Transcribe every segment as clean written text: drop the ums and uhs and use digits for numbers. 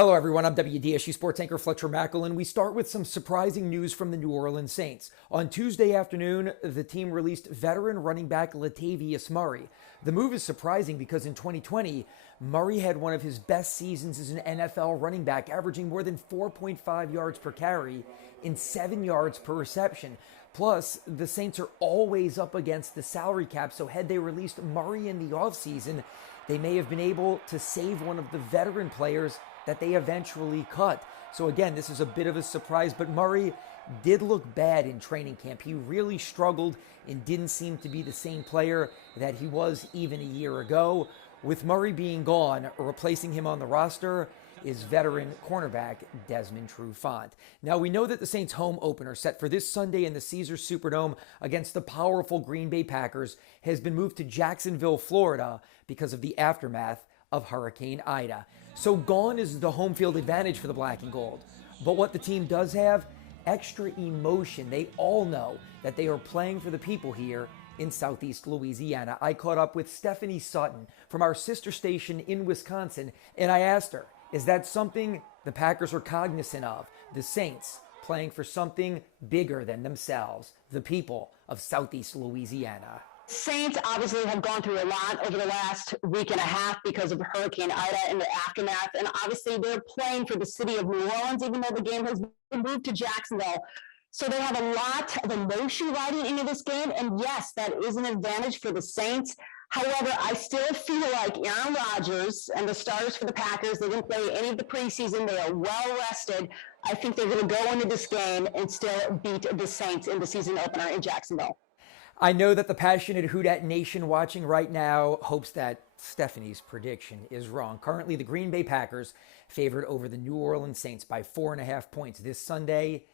Hello, everyone. I'm WDSU sports anchor Fletcher Mackel, and we start with some surprising news from the New Orleans Saints. On Tuesday afternoon, the team released veteran running back Latavius Murray. The move is surprising because in 2020, Murray had one of his best seasons as an NFL running back, averaging more than 4.5 yards per carry and 7 yards per reception. Plus, the Saints are always up against the salary cap, so had they released Murray in the offseason, they may have been able to save one of the veteran players that they eventually cut. So again, this is a bit of a surprise, but Murray did look bad in training camp. He really struggled and didn't seem to be the same player that he was even a year ago. With Murray being gone, replacing him on the roster is veteran cornerback Desmond Trufant. Now, we know that the Saints' home opener set for this Sunday in the Caesars Superdome against the powerful Green Bay Packers has been moved to Jacksonville, Florida because of the aftermath of Hurricane Ida. So gone is the home field advantage for the black and gold. But what the team does have, extra emotion. They all know that they are playing for the people here in Southeast Louisiana. I caught up with Stephanie Sutton from our sister station in Wisconsin, and I asked her, is that something the Packers are cognizant of? The Saints playing for something bigger than themselves, the people of Southeast Louisiana. Saints obviously have gone through a lot over the last week and a half because of Hurricane Ida and the aftermath. And obviously they're playing for the city of New Orleans, even though the game has been moved to Jacksonville. So they have a lot of emotion riding into this game. And yes, that is an advantage for the Saints. However, I still feel like Aaron Rodgers and the starters for the Packers, they didn't play any of the preseason. They are well rested. I think they're going to go into this game and still beat the Saints in the season opener in Jacksonville. I know that the passionate Who Dat Nation watching right now hopes that Stephanie's prediction is wrong. Currently, the Green Bay Packers favored over the New Orleans Saints by 4.5 points this Sunday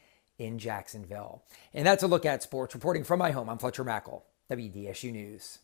in Jacksonville. And that's a look at sports. Reporting from my home, I'm Fletcher Mackel, WDSU News.